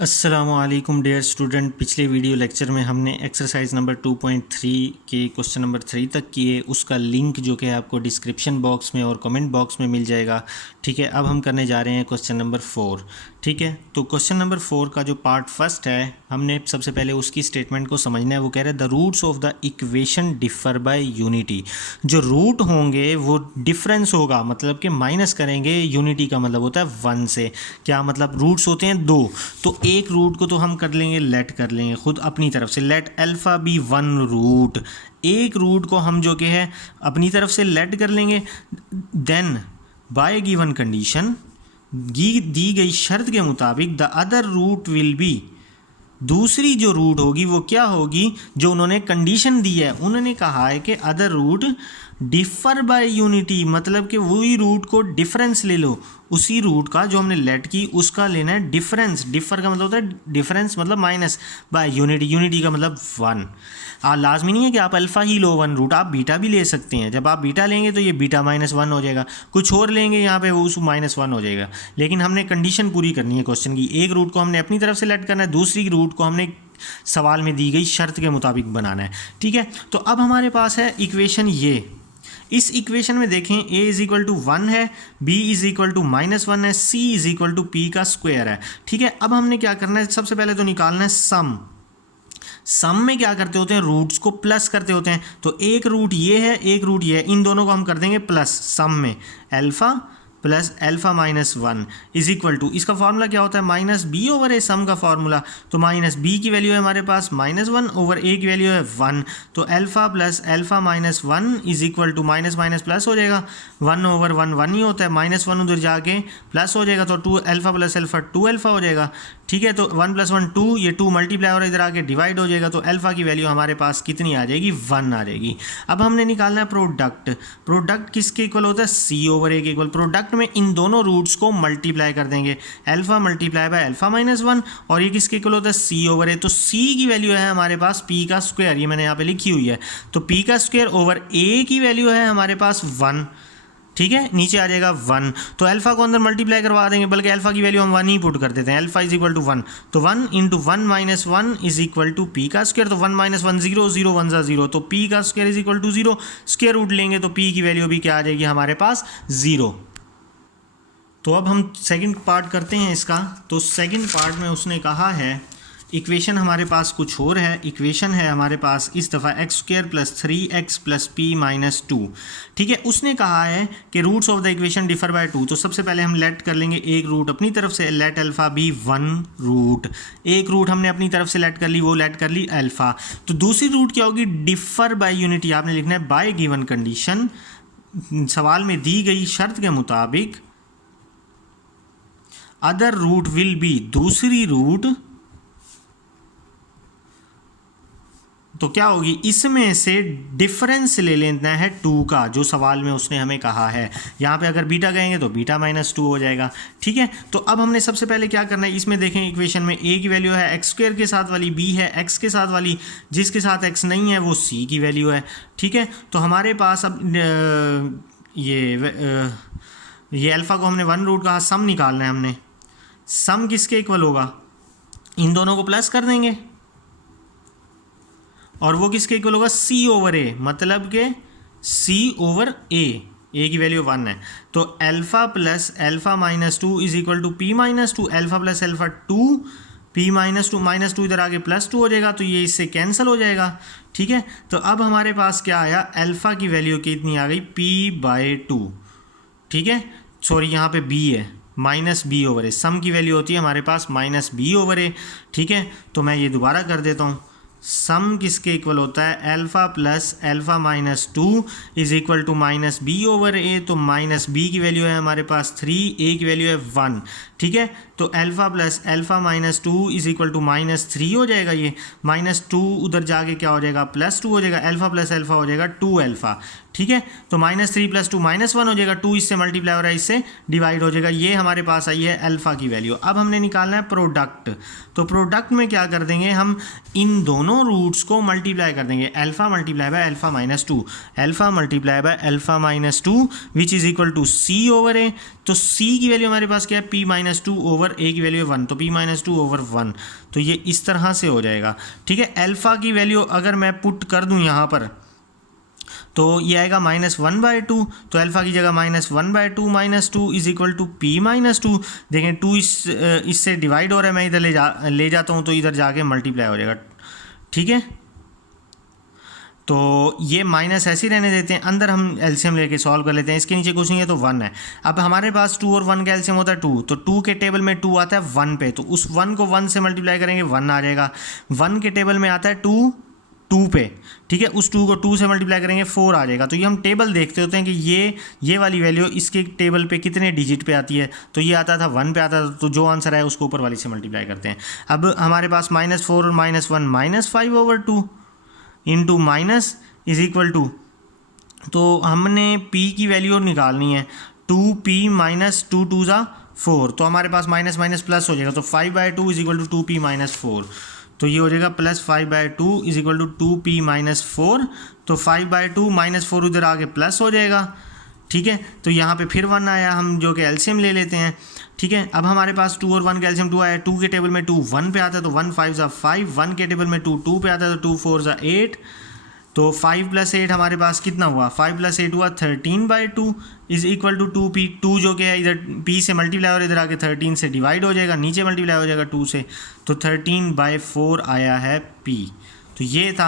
अस्सलामुअलैकुम dear student. पिछले video lecture में हमने एक्सरसाइज नंबर 2.3 के क्वेश्चन नंबर 3 तक किए। उसका लिंक जो कि आपको डिस्क्रिप्शन बॉक्स में और कमेंट बॉक्स में मिल जाएगा। ठीक है, अब हम करने जा रहे हैं क्वेश्चन नंबर 4। ठीक है, तो क्वेश्चन नंबर 4 का जो पार्ट फर्स्ट है, हमने सबसे पहले उसकी स्टेटमेंट को समझना है। वो कह रहे हैं the roots of the equation differ by unity. जो रूट होंगे वो डिफरेंस होगा, मतलब कि माइनस करेंगे। यूनिटी का मतलब होता है 1 से। क्या मतलब? रूट्स होते हैं 2, तो एक रूट को तो हम कर लेंगे, लेट कर लेंगे खुद अपनी तरफ से, लेट अल्फ़ा बी 1 रूट। एक रूट को हम जो कि है अपनी तरफ से लेट कर लेंगे। देन बाय गिवन कंडीशन, दी गई शर्त के मुताबिक, the other root will be, दूसरी जो रूट होगी वो क्या होगी? जो उन्होंने कंडीशन दी है, उन्होंने कहा है कि other root differ by unity, मतलब कि वही रूट को डिफरेंस ले लो। उसी रूट का जो हमने लेट की उसका लेना है डिफरेंस। डिफर का मतलब होता है डिफरेंस, मतलब माइनस, बाय यूनिटी। यूनिटी का मतलब 1। लाजमी नहीं है कि आप अल्फ़ा ही लो 1 रूट, आप बीटा भी ले सकते हैं। जब आप बीटा लेंगे तो ये बीटा -1 हो जाएगा, कुछ और लेंगे यहाँ पे वो उस -1 हो जाएगा। लेकिन हमने कंडीशन पूरी करनी है क्वेश्चन की। एक रूट को हमने अपनी तरफ से लेट करना है, दूसरी रूट को हमने सवाल में दी गई शर्त के मुताबिक बनाना है। ठीक है, तो अब हमारे पास है इक्वेशन ये। इस इक्वेशन में देखें a इज इक्वल टू 1 है, b इज इक्वल टू -1 है, c is equal to p का स्क्वायर है। ठीक है, अब हमने क्या करना है? सबसे पहले तो निकालना है सम। सम में क्या करते होते हैं? रूट्स को प्लस करते होते हैं। तो एक रूट ये है, एक रूट ये है, इन दोनों को हम कर देंगे प्लस सम में। Alpha plus alpha -1 is equal to, इसका फार्मूला क्या होता है? -b ओवर ए, सम का फार्मूला। तो -b की वैल्यू है हमारे पास -1 ओवर a की वैल्यू है 1। तो alpha plus alpha -1 is equal to minus minus plus हो जाएगा, 1 ओवर 1 1 ही होता है, -1 उधर जाके प्लस हो जाएगा, तो 2 अल्फ़ा प्लस अल्फ़ा 2 अल्फ़ा हो जाएगा। ठीक है, तो 1 + 1 2, ये 2 मल्टीप्लाई और इधर आके डिवाइड हो जाएगा। तो अल्फ़ा की वैल्यू हमारे पास कितनी आ जाएगी? 1 आ जाएगी। अब हमने निकालना है प्रोडक्ट। प्रोडक्ट किसके इक्वल होता है? c ओवर a के इक्वल। प्रोडक्ट में इन दोनों रूट्स को मल्टीप्लाई कर देंगे, अल्फ़ा मल्टीप्लाई बाय अल्फ़ा -1, और ये किसके इक्वल होता है? c over a। तो c की वैल्यू है हमारे पास p का स्क्वायर, ये मैंने यहाँ पे लिखी हुई है। तो p का स्क्वायर ओवर a की वैल्यू है हमारे पास 1। ठीक है, नीचे आ जाएगा 1। तो अल्फ़ा को अंदर मल्टीप्लाई करवा देंगे, बल्कि अल्फ़ा की वैल्यू हम 1 ही पुट कर देते हैं। अल्फ़ा इज इक्वल टू 1, तो 1 into 1 - 1 is equal to p का स्क्वायर। तो 1 - 1 0, 0 1 ज़ा 0, तो पी का square is equal to 0। Square root लेंगे तो पी की वैल्यू भी क्या आ जाएगी हमारे पास? 0। तो अब हम सेकंड पार्ट करते हैं इसका। तो सेकंड पार्ट में उसने कहा है, इक्वेशन हमारे पास कुछ और है। इक्वेशन है हमारे पास इस दफ़ा x² + 3x + p - 2। ठीक है, उसने कहा है कि roots of the equation differ by 2। तो सबसे पहले हम लेट कर लेंगे एक रूट अपनी तरफ से, लेट अल्फ़ा बी 1 रूट। एक रूट हमने अपनी तरफ से लेट कर ली, वो लेट कर ली अल्फ़ा। तो दूसरी रूट क्या होगी? Differ by unity. आपने लिखना है बाय गिवन कंडीशन, सवाल में दी गई शर्त के मुताबिक, अदर रूट विल बी, दूसरी रूट तो क्या होगी? इसमें से डिफरेंस ले लेना है 2 का, जो सवाल में उसने हमें कहा है। यहाँ पे अगर बीटा कहेंगे तो बीटा -2 हो जाएगा। ठीक है, तो अब हमने सबसे पहले क्या करना है? इसमें देखें, इक्वेशन में a की वैल्यू है x² के साथ वाली, b है x के साथ वाली, जिसके साथ x नहीं है वो c की वैल्यू है। ठीक है, तो हमारे पास अब ये अल्फ़ा को हमने 1 रूट कहा, सम निकालना है हमने। सम किसके इक्वल होगा? इन दोनों को प्लस कर देंगे, और वो किसके इक्वल होगा? c ओवर a, मतलब के c ओवर a, a की वैल्यू 1 है। तो alpha plus alpha -2 is equal to p -2, alpha plus alpha 2, p -2 इधर आगे +2 हो जाएगा, तो ये इससे कैंसिल हो जाएगा। ठीक है, तो अब हमारे पास क्या आया? अल्फ़ा की वैल्यू कितनी आ गई? p/2। ठीक है, सॉरी यहाँ पे b है, -b ओवर a। सम की वैल्यू होती है हमारे पास -b ओवर a। ठीक है, तो मैं ये दोबारा कर देता हूँ। सम किसके इक्वल होता है? Alpha plus alpha -2 is equal to -b over a। तो -b की वैल्यू है हमारे पास 3, a की वैल्यू है 1। ठीक है, तो alpha plus alpha -2 is equal to -3 हो जाएगा। ये -2 उधर जाके क्या हो जाएगा? +2 हो जाएगा। अल्फ़ा प्लस अल्फ़ा हो जाएगा 2 अल्फ़ा। ठीक है, तो -3 + 2 -1 हो जाएगा, 2 इससे मल्टीप्लाई हो रहा है, इससे डिवाइड हो जाएगा। ये हमारे पास आई है अल्फ़ा की वैल्यू। अब हमने निकालना है प्रोडक्ट। तो प्रोडक्ट में क्या कर देंगे हम? इन दोनों दोनों रूट्स को मल्टीप्लाई कर देंगे, alpha multiply by alpha minus two, alpha multiply by alpha minus two which is equal to C over A. तो सी की वैल्यू हमारे पास क्या है, P minus two over A की वैल्यू है 1, तो पी माइनस टू ओवर 1, तो ये इस तरह से हो जाएगा। ठीक है, अल्फा की वैल्यू अगर मैं पुट कर दूं यहाँ पर तो ये आएगा -1/2, तो अल्फा की जगह -1/2 -2 is equal to p minus two. देखें 2 इससे डिवाइड हो रहा है, मैं इधर ले जाता हूँ तो इधर जाके मल्टीप्लाई हो जाएगा। ठीक है, तो ये माइनस ऐसे ही रहने देते हैं, अंदर हम एलसीएम लेके सॉल्व कर लेते हैं। इसके नीचे कुछ नहीं है तो 1 है। अब हमारे पास 2 और 1 का एलसीएम होता है 2, तो 2 के टेबल में 2 आता है 1 पे, तो उस 1 को 1 से मल्टीप्लाई करेंगे 1 आ जाएगा। 1 के टेबल में आता है 2 पे, ठीक है, उस 2 को 2 से मल्टीप्लाई करेंगे 4 आ जाएगा। तो ये हम टेबल देखते होते हैं कि ये वाली वैल्यू इसके टेबल पे कितने डिजिट पे आती है, तो ये आता था 1 पे आता था, तो जो आंसर है उसको ऊपर वाली से मल्टीप्लाई करते हैं। अब हमारे पास -4 और -1 -5/2 into minus is equal to, तो हमने p की वैल्यू निकालनी है, 2p माइनस 2 2 ज़ा 4, तो हमारे पास माइनस माइनस प्लस हो जाएगा, तो 5/2 is equal to 2p minus 4, तो ये हो जाएगा plus 5/2 is equal to 2p minus 4, तो 5/2 -4 उधर आगे प्लस हो जाएगा। ठीक है, तो यहाँ पे फिर 1 आया, हम जो कि एलसीएम ले लेते हैं। ठीक है, अब हमारे पास 2 और 1 का एलसीएम 2 आया, 2 के टेबल में 2 1 पे आता है तो 1 5 ज़ा 5, 1 के टेबल में 2 2 पे आता है तो 2 4 ज़ा 8, तो 5 + 8 हमारे पास कितना हुआ, 5 + 8 हुआ 13/2 इज इक्वल टू 2p, 2 जो कि है इधर p से मल्टीप्लाई और इधर आके 13 से डिवाइड हो जाएगा, नीचे मल्टीप्लाई हो जाएगा 2 से, तो 13/4 आया है p। तो ये था